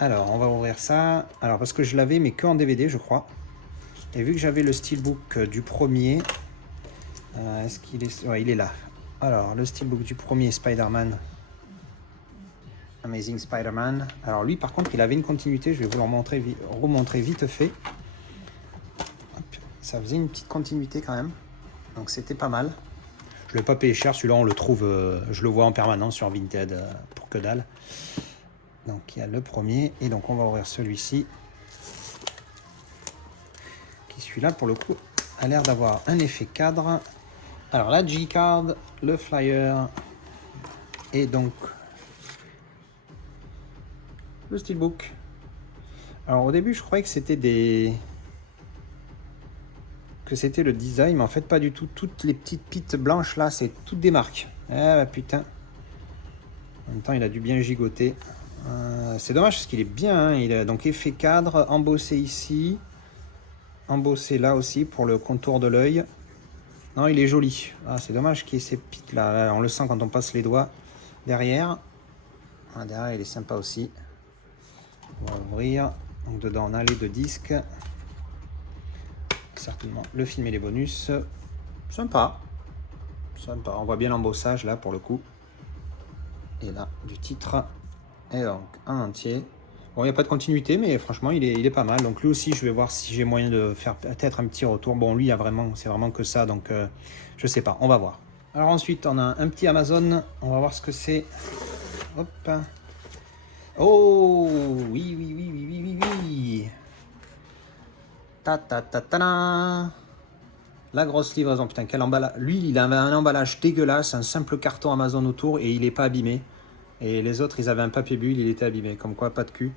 Alors, on va ouvrir ça. Alors, parce que je l'avais, mais que en DVD, je crois. Et vu que j'avais le steelbook du premier... est-ce qu'il est... Ouais, il est là. Alors, le steelbook du premier Spider-Man. Amazing Spider-Man. Alors, lui, par contre, il avait une continuité. Je vais vous le remontrer vite fait. Hop, ça faisait une petite continuité quand même. Donc, c'était pas mal. Je ne l'ai pas payé cher. Celui-là, on le trouve... je le vois en permanence sur Vinted pour que dalle. Donc, il y a le premier. Et donc, on va ouvrir celui-ci. Qui, celui-là, pour le coup, a l'air d'avoir un effet cadre. Alors, la G-Card, le flyer. Et donc, le steelbook. Alors, au début, je croyais que c'était que c'était le design, mais en fait, pas du tout. Toutes les petites pites blanches, là, c'est toutes des marques. Ah, bah, putain. En même temps, il a dû bien gigoter. C'est dommage parce qu'il est bien. Hein. Il a donc effet cadre, embossé ici, embossé là aussi pour le contour de l'œil. Non, il est joli. Ah, c'est dommage qu'il y ait ces pites là. On le sent quand on passe les doigts derrière. Ah, derrière, il est sympa aussi. On va ouvrir. Donc dedans, on a les deux disques. Certainement le film et les bonus. Sympa. Sympa. On voit bien l'embossage là pour le coup. Et là, du titre. Et donc, un entier. Bon, il n'y a pas de continuité, mais franchement, il est pas mal. Donc lui aussi, je vais voir si j'ai moyen de faire peut-être un petit retour. Bon, lui, c'est vraiment que ça, donc je sais pas. On va voir. Alors ensuite, on a un petit Amazon. On va voir ce que c'est. Hop. Oh, oui, oui, oui, oui, oui, oui, oui. Ta ta ta ta ta. La grosse livraison. Putain, quel emballage. Lui, il avait un emballage dégueulasse, un simple carton Amazon autour, et il n'est pas abîmé. Et les autres, ils avaient un papier bulle, il était abîmé. Comme quoi, pas de cul.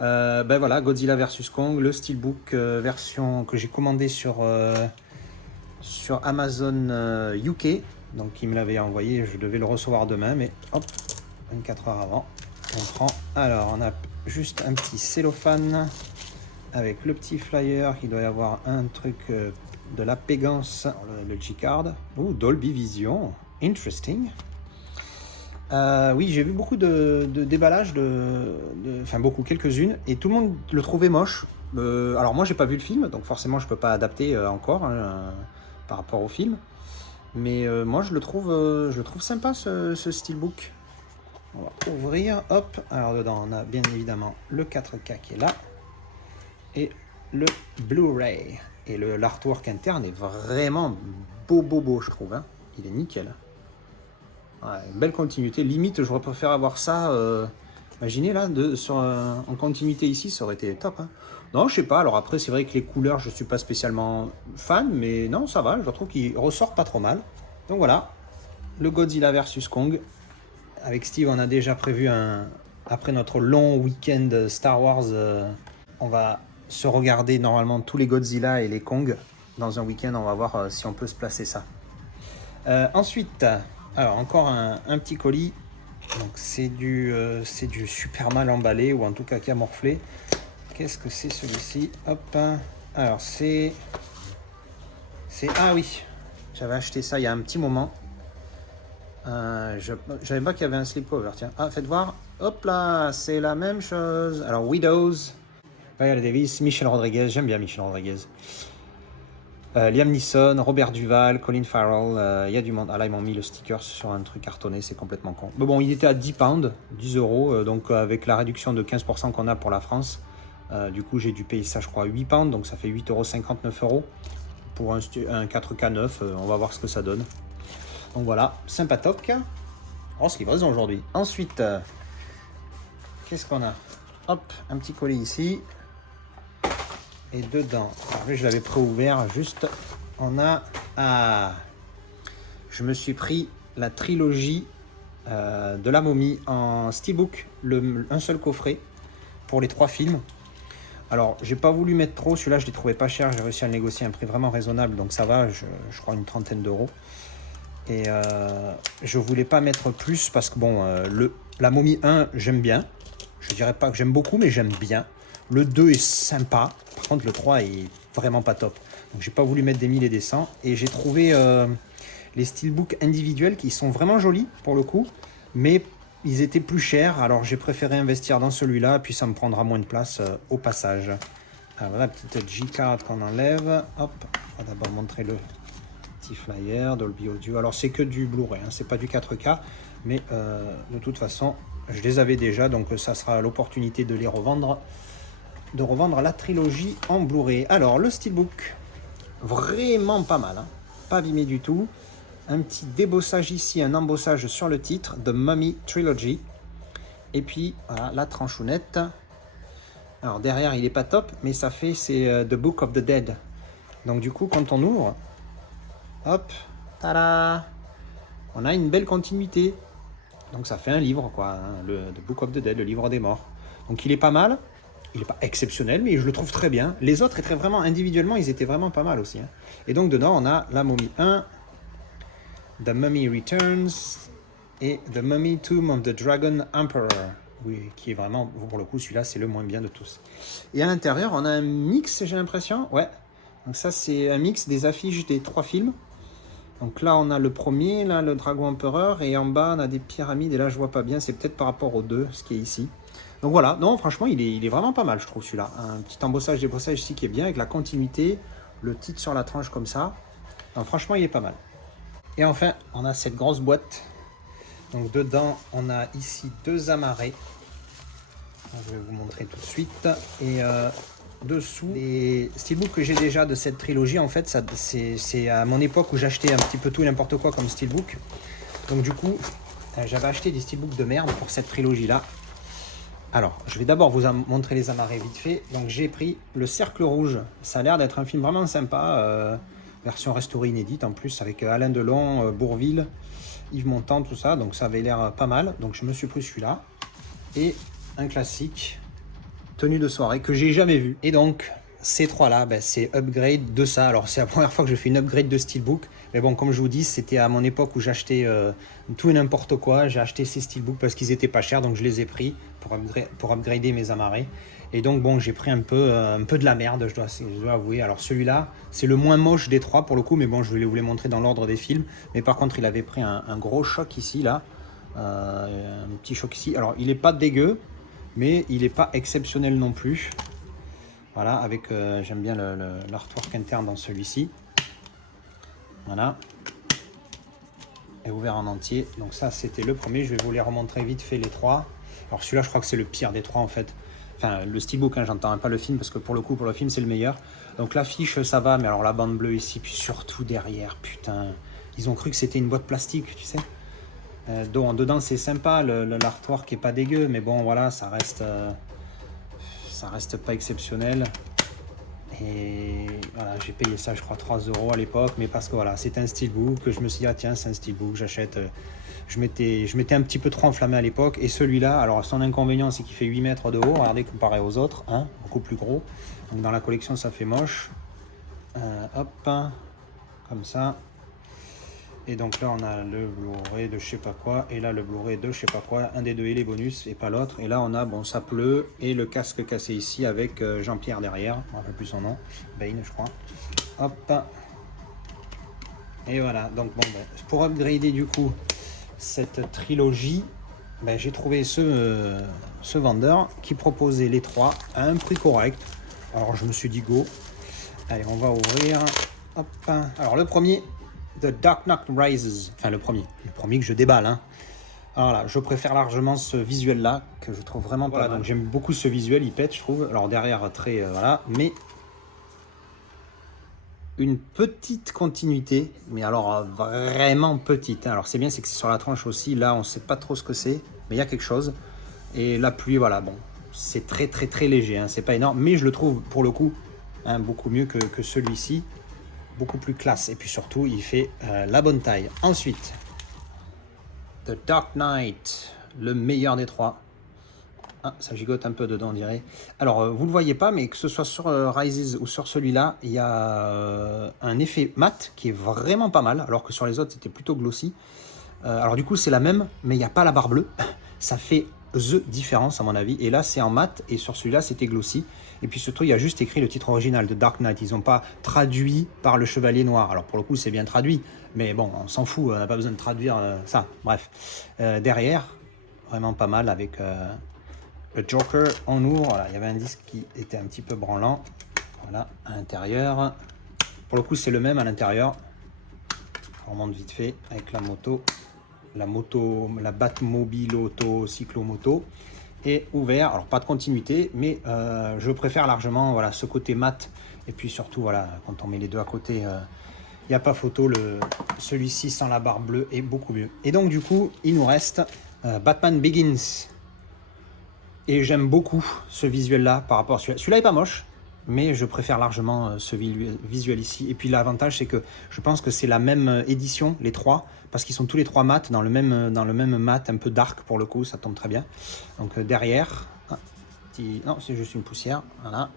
Ben voilà, Godzilla vs Kong, le steelbook version que j'ai commandé sur Amazon UK. Donc il me l'avait envoyé, je devais le recevoir demain, mais hop, 24 heures avant, on prend. Alors on a juste un petit cellophane avec le petit flyer, il doit y avoir un truc de la Pégance, le G-Card. Oh, Dolby Vision, interesting. Oui, j'ai vu beaucoup de déballages, enfin beaucoup, quelques-unes, et tout le monde le trouvait moche. Alors moi, j'ai pas vu le film, donc forcément, je peux pas adapter encore hein, par rapport au film. Mais moi, je le trouve sympa ce steelbook. On va ouvrir, hop. Alors dedans, on a bien évidemment le 4K qui est là et le Blu-ray. Et l'artwork interne est vraiment beau, je trouve. Hein. Il est nickel. Ouais, belle continuité, limite j'aurais préféré avoir ça, imaginez là, en continuité ici, ça aurait été top. Hein. Non, je sais pas, alors après c'est vrai que les couleurs, je suis pas spécialement fan, mais non, ça va, je trouve qu'il ressort pas trop mal. Donc voilà, le Godzilla vs Kong. Avec Steve, on a déjà prévu après notre long week-end Star Wars, on va se regarder normalement tous les Godzilla et les Kong. Dans un week-end, on va voir si on peut se placer ça. Ensuite... Alors encore un petit colis, donc c'est du super mal emballé ou en tout cas camouflé. Qu'est-ce que c'est celui-ci? Hop, alors ah oui, j'avais acheté ça il y a un petit moment. Je savais pas qu'il y avait un slipcover, tiens. Ah, faites voir, hop là, c'est la même chose. Alors Widows, Viola Davis, Michelle Rodriguez, j'aime bien Michelle Rodriguez. Liam Neeson, Robert Duval, Colin Farrell, y a du monde. Ah là, ils m'ont mis le sticker sur un truc cartonné, c'est complètement con. Mais bon, il était à 10 pounds, 10 euros, donc avec la réduction de 15% qu'on a pour la France, du coup, j'ai dû payer ça, je crois, 8 pounds, donc ça fait 8,59 € pour un 4K neuf. On va voir ce que ça donne. Donc voilà, sympatoc. Grosse livraison aujourd'hui. Ensuite, qu'est-ce qu'on a? Hop, un petit colis ici. Et dedans, alors là, je l'avais préouvert, juste, on a... Ah, je me suis pris la trilogie de la momie en steelbook, un seul coffret pour les 3 films. Alors, j'ai pas voulu mettre trop, celui-là je l'ai trouvé pas cher, j'ai réussi à le négocier à un prix vraiment raisonnable, donc ça va, je crois une trentaine d'euros. Et je voulais pas mettre plus parce que bon, la momie 1, j'aime bien. Je dirais pas que j'aime beaucoup, mais j'aime bien. Le 2 est sympa. Par contre, le 3 est vraiment pas top. Donc, j'ai pas voulu mettre des 1000 et des 100. Et j'ai trouvé les steelbooks individuels qui sont vraiment jolis pour le coup. Mais ils étaient plus chers, alors j'ai préféré investir dans celui-là, puis ça me prendra moins de place au passage. Alors voilà, petite J-card qu'on enlève. Hop, on va d'abord montrer le petit flyer Dolby Audio. Alors c'est que du Blu-ray, hein, c'est pas du 4K, mais de toute façon, je les avais déjà, donc ça sera l'opportunité de les revendre, de revendre la trilogie en Blu-ray. Alors le Steelbook, vraiment pas mal, hein, pas abîmé du tout. Un petit débossage ici, un embossage sur le titre, The Mummy Trilogy. Et puis voilà, la tranchounette. Alors derrière il est pas top, mais ça fait c'est The Book of the Dead. Donc du coup quand on ouvre, hop, tada, on a une belle continuité. Donc ça fait un livre quoi, hein, le The Book of the Dead, le livre des morts. Donc il est pas mal, il est pas exceptionnel, mais je le trouve très bien. Les autres étaient vraiment individuellement, ils étaient vraiment pas mal aussi, hein. Et donc dedans on a la Momie 1, The Mummy Returns et The Mummy Tomb of the Dragon Emperor. Oui, qui est vraiment, pour le coup, celui-là, c'est le moins bien de tous. Et à l'intérieur, on a un mix, j'ai l'impression. Ouais. Donc ça, c'est un mix des affiches des 3 films. Donc là, on a le premier, là, le Dragon Empereur. Et en bas, on a des pyramides. Et là, je vois pas bien. C'est peut-être par rapport aux 2, ce qui est ici. Donc voilà. Non, franchement, il est vraiment pas mal, je trouve, celui-là. Un petit embossage, débossage ici qui est bien, avec la continuité. Le titre sur la tranche comme ça. Donc franchement, il est pas mal. Et enfin, on a cette grosse boîte. Donc dedans, on a ici 2 amarrés. Je vais vous montrer tout de suite. Et dessous, les steelbooks que j'ai déjà de cette trilogie, en fait, c'est à mon époque où j'achetais un petit peu tout et n'importe quoi comme steelbook. Donc du coup, j'avais acheté des steelbooks de merde pour cette trilogie-là. Alors, je vais d'abord vous montrer les amarrés vite fait. Donc j'ai pris le Cercle Rouge. Ça a l'air d'être un film vraiment sympa. Version restaurée inédite en plus, avec Alain Delon, Bourvil, Yves Montand, tout ça. Donc ça avait l'air pas mal. Donc je me suis pris celui-là. Et un classique, tenue de soirée, que j'ai jamais vu. Et donc, ces 3-là, ben, c'est upgrade de ça. Alors c'est la première fois que je fais une upgrade de steelbook. Mais bon, comme je vous dis, c'était à mon époque où j'achetais tout et n'importe quoi. J'ai acheté ces steelbooks parce qu'ils étaient pas chers. Donc je les ai pris pour upgrader mes amarrés. Et donc bon, j'ai pris un peu de la merde, je dois avouer. Alors celui-là, c'est le moins moche des 3 pour le coup, mais bon, je vais vous les montrer dans l'ordre des films. Mais par contre, il avait pris un gros choc ici, là. Un petit choc ici. Alors, il est pas dégueu, mais il est pas exceptionnel non plus. Voilà, avec, j'aime bien l'artwork interne dans celui-ci. Voilà. Et ouvert en entier. Donc ça, c'était le premier. Je vais vous les remontrer vite fait les 3. Alors celui-là, je crois que c'est le pire des 3 en fait. Enfin, le steelbook, hein, j'entends pas le film parce que pour le coup, pour le film, c'est le meilleur. Donc l'affiche, ça va, mais alors la bande bleue ici, puis surtout derrière, putain. Ils ont cru que c'était une boîte plastique, tu sais. Dedans, c'est sympa, l'artwork est pas dégueu, mais bon, voilà, ça reste pas exceptionnel. Et voilà, j'ai payé ça, je crois, 3 € à l'époque, mais parce que voilà, c'est un steelbook, que je me suis dit, ah tiens, c'est un steelbook, j'achète. Je m'étais un petit peu trop enflammé à l'époque, et celui-là, alors son inconvénient, c'est qu'il fait 8 mètres de haut, regardez, comparé aux autres, hein, beaucoup plus gros. Donc dans la collection, ça fait moche. Hop, comme ça. Et donc là, on a le Blu-ray de je sais pas quoi, et là, le Blu-ray de je sais pas quoi, un des deux et les bonus, et pas l'autre. Et là, on a, bon, ça pleut, et le casque cassé ici avec Jean-Pierre derrière, je ne me rappelle plus son nom, Bane, je crois. Hop. Et voilà, donc bon, ben, pour upgrader du coup cette trilogie, ben, j'ai trouvé ce vendeur qui proposait les 3 à un prix correct. Alors je me suis dit go. Allez, on va ouvrir. Hop. Alors le premier, The Dark Knight Rises. Enfin le premier que je déballe, hein. Alors là, je préfère largement ce visuel là, que je trouve vraiment pas mal. Donc j'aime beaucoup ce visuel, il pète, je trouve. Alors derrière, très voilà, mais une petite continuité, mais alors vraiment petite, hein. Alors c'est bien, c'est que c'est sur la tranche aussi, là on sait pas trop ce que c'est, mais il y a quelque chose. Et la pluie, voilà, bon, c'est très très très léger, hein. C'est pas énorme, mais je le trouve pour le coup, hein, beaucoup mieux que celui-ci, beaucoup plus classe, et puis surtout il fait la bonne taille. Ensuite, The Dark Knight, le meilleur des 3. Ah, ça gigote un peu dedans, on dirait. Alors, vous ne le voyez pas, mais que ce soit sur Rises ou sur celui-là, il y a un effet mat qui est vraiment pas mal, alors que sur les autres, c'était plutôt glossy. Alors du coup, c'est la même, mais il n'y a pas la barre bleue. Ça fait the différence, à mon avis. Et là, c'est en mat, et sur celui-là, c'était glossy. Et puis surtout, il y a juste écrit le titre original de Dark Knight. Ils n'ont pas traduit par le Chevalier Noir. Alors pour le coup, c'est bien traduit, mais bon, on s'en fout, on n'a pas besoin de traduire ça. Bref, derrière... vraiment pas mal avec le Joker. On ouvre, voilà, il y avait un disque qui était un petit peu branlant. Voilà, à l'intérieur. Pour le coup, c'est le même à l'intérieur. On remonte vite fait avec la moto, la Batmobile Auto Cyclomoto. Et ouvert, alors pas de continuité, mais je préfère largement voilà, ce côté mat. Et puis surtout, voilà, quand on met les deux à côté, il n'y a pas photo. Celui-ci sans la barre bleue est beaucoup mieux. Et donc du coup, il nous reste Batman Begins. Et j'aime beaucoup ce visuel-là par rapport à celui-là. Celui-là est pas moche, mais je préfère largement ce visuel ici. Et puis l'avantage, c'est que je pense que c'est la même édition, les trois, parce qu'ils sont tous les trois mat dans le même mat, un peu dark pour le coup, ça tombe très bien. Donc derrière, non, c'est juste une poussière, voilà,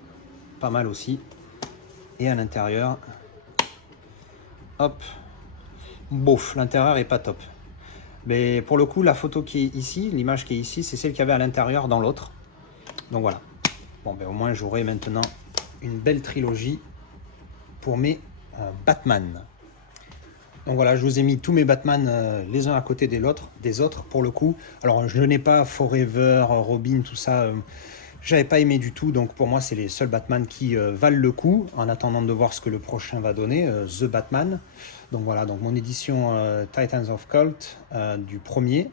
pas mal aussi. Et à l'intérieur, hop, bof, l'intérieur est pas top. Mais pour le coup, la photo qui est ici, l'image qui est ici, c'est celle qu'il y avait à l'intérieur dans l'autre. Donc voilà. Bon, ben au moins j'aurai maintenant une belle trilogie pour mes Batman. Donc voilà, je vous ai mis tous mes Batman les uns à côté des autres pour le coup. Alors je n'ai pas Forever, Robin, tout ça. J'avais pas aimé du tout, donc pour moi c'est les seuls Batman qui valent le coup, en attendant de voir ce que le prochain va donner, The Batman. Donc voilà, donc mon édition Titans of Cult du premier,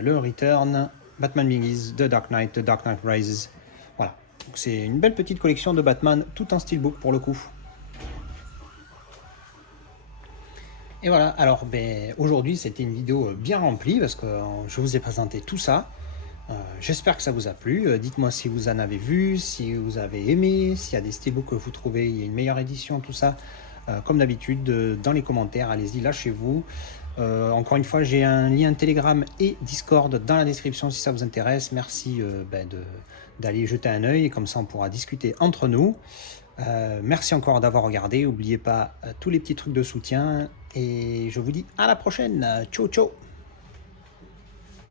le Return, Batman Begins, The Dark Knight Rises. Voilà, donc c'est une belle petite collection de Batman, tout en steelbook pour le coup. Et voilà, alors aujourd'hui c'était une vidéo bien remplie parce que je vous ai présenté tout ça. J'espère que ça vous a plu. Dites-moi si vous en avez vu, si vous avez aimé, s'il y a des steelbooks que vous trouvez, il y a une meilleure édition, tout ça. Comme d'habitude, dans les commentaires, allez-y, lâchez-vous. Encore une fois, j'ai un lien Telegram et Discord dans la description si ça vous intéresse. Merci d'aller jeter un œil, comme ça on pourra discuter entre nous. Merci encore d'avoir regardé. N'oubliez pas tous les petits trucs de soutien. Et je vous dis à la prochaine. Ciao, ciao.